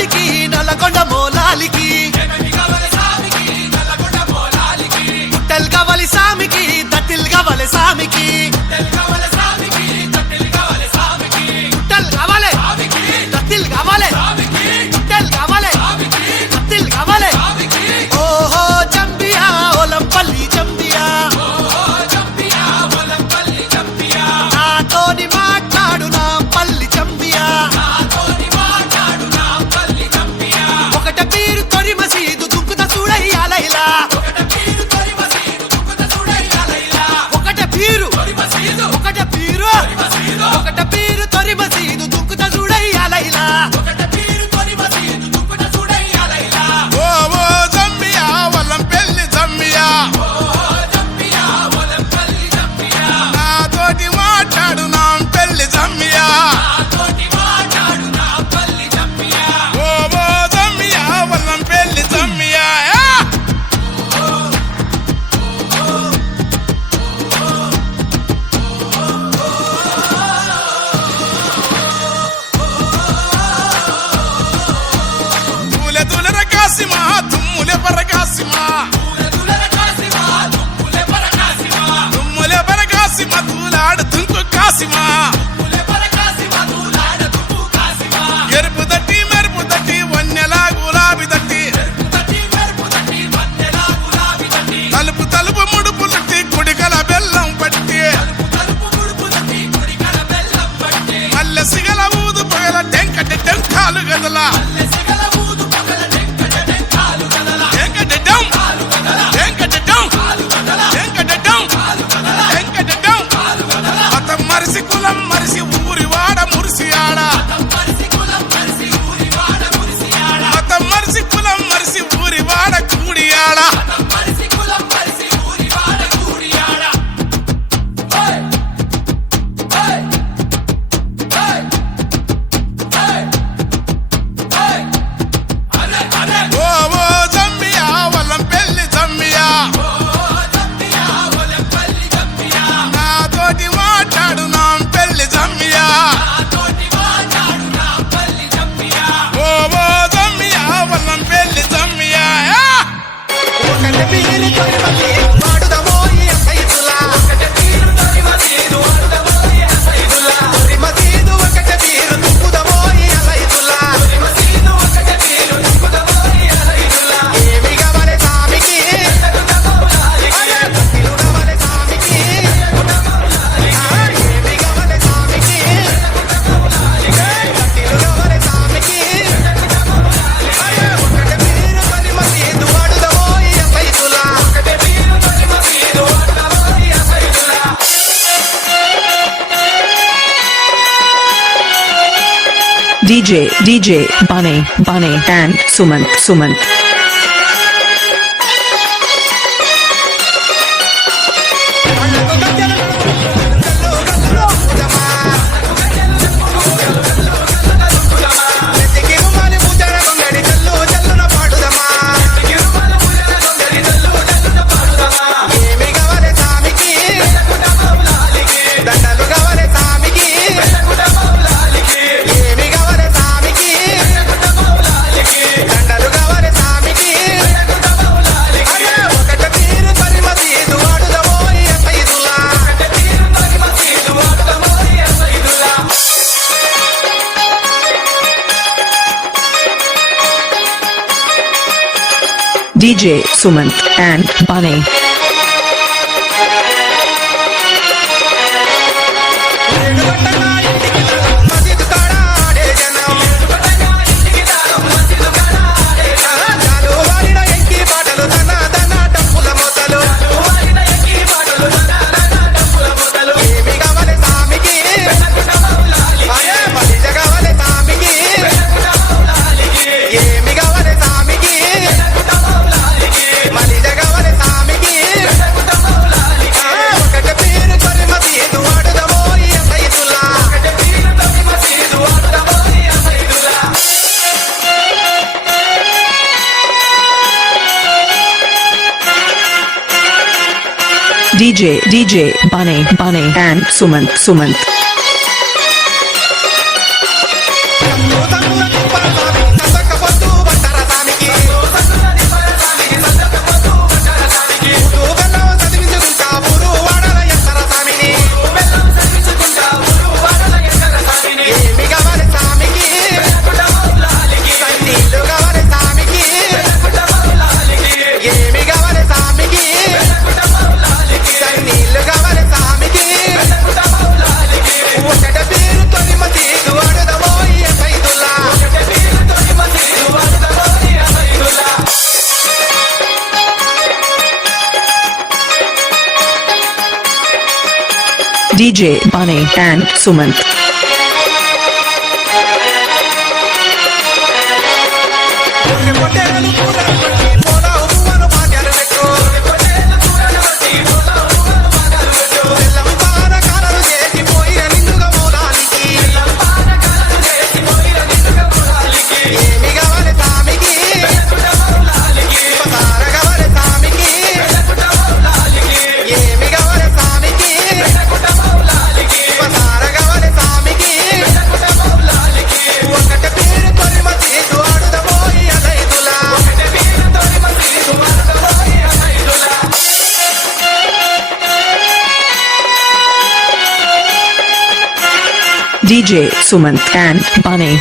సామికి నల్లగొండ మోలాలికి పుట్టెల్ గవలి సామికి దట్టిల్ గవలి సామికి పుట్టెల్ గవలే దట్టిల్ గవలే పుట్టెల్ గవలే దట్టిల్ గవలే ఓహో జంబియా ఒలంపల్లి జంబియా నాతోని మాట్లాడు నా పల్లి జంబియా ఒకట పీరు తొరి మసీదు దుంకుత చూడయ్యాల ఇలా ఒకట పీరు ఒకట పీరు తొరి మసీదు దుంకుత చూడయ్యాల ఇలా ఓ ఓ జంబియా వల్లంపల్లి జంబియా నాతోటి మాట్లాడు నా పెళ్లి జంబియా ఓ ఓ జంబియా వల్లంపల్లి జంబియా తూలె తూలె రకాసిమా తుమ్ములె పరకాసిమా తుమ్ములె పరకాసిమా తూలాడు తుంకు కాసిమా ఎరుపు దట్టి మెరుపు దట్టి వన్నెలా గులాబీ దట్టి తలుపు తలుపు ముడుపు లట్టి కుడికల బెల్లం పట్టి మల్లె సిగల ఊదు పొగల టెంకటి టెంకాలు గదల మతం మరిసి కులం మరిసి ఊరి వాడ మురిసియాడ మతం మరిసి కులం మరిసి ఊరి వాడ కూడియాడ ఓ ఓ జంబియా వల్లంపల్లి జంబియా నాతోటి మాట్లాడు నా పెళ్లి జంబియా ఓ ఓ జంబియా వల్లంపల్లి జంబియా ఒకట పీరు తొరి మసీదు వాడుదమోయి అసైదులా తొరి మసీదు ఒకట పీరు దుక్కుదమోయి అసైదులా ఏమి గవలె సామికి దట్టిలు గవలె సామికి ఏమి గవలె సామికి దట్టిలు గవలె సామికి ఒకట పీరు తొరి మసీదు వాడుదమోయి అసైదులా DJ Bunny and Sumant. DJ Sumant and Bunny. మసీదు కాడ ఆడే జనం జాలు వాడిన ఎంకి పాటలు దన దన డప్పుల మొదలు ఏమి గవలె సామికి మలిజ గవలె సామికి ఏమి గవలె సామికి మలిజ గవలె సామికి ఒకట పీరు తొరి మసీదు వాడుదమోయి అసైదులా DJ Bunny and Sumant. తమ్ముల తుప్పల సామి DJ Bunny and Sumant. DJ Sumant and Bunny.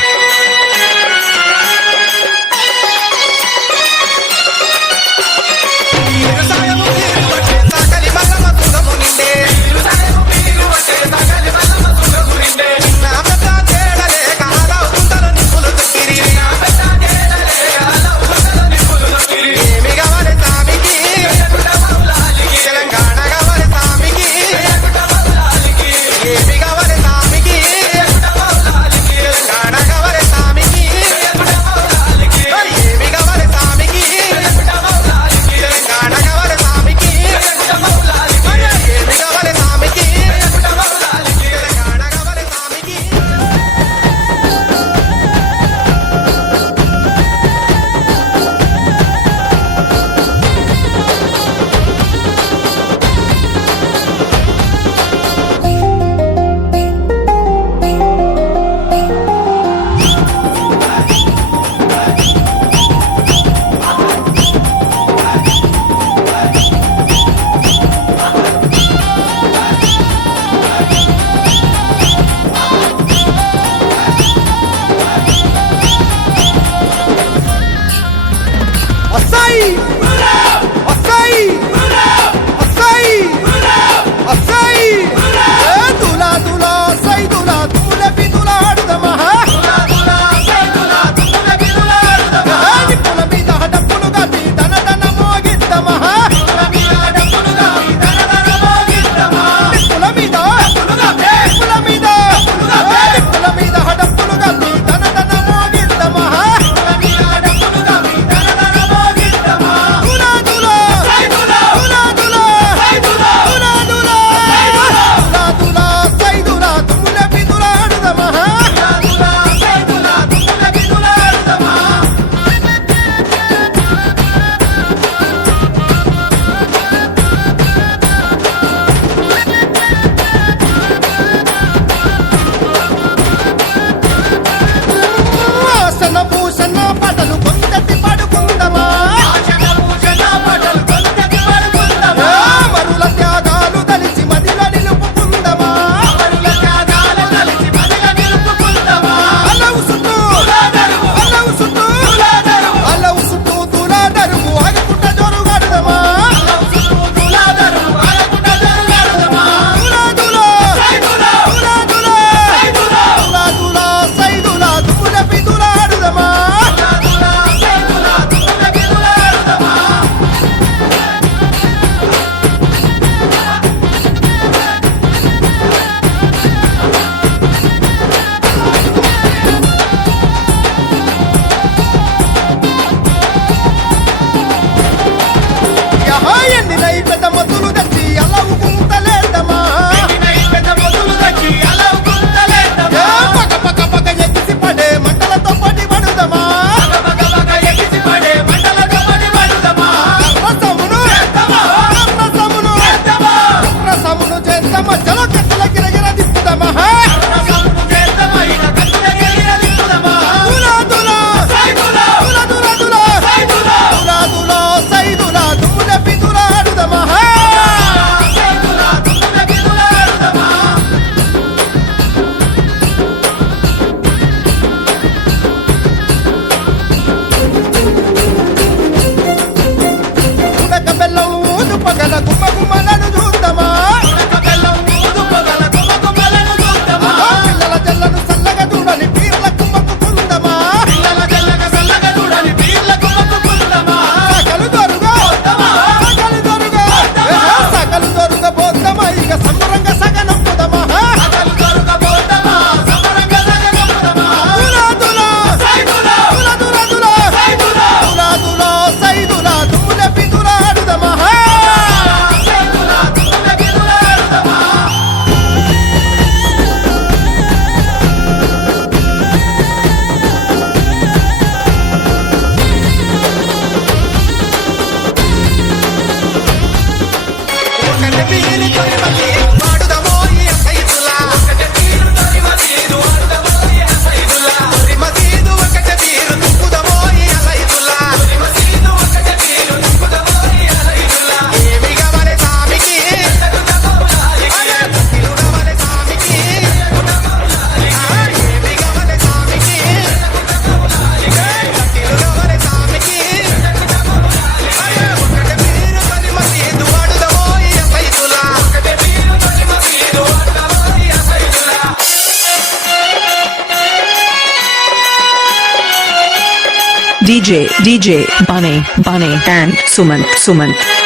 DJ Bunny and Sumant.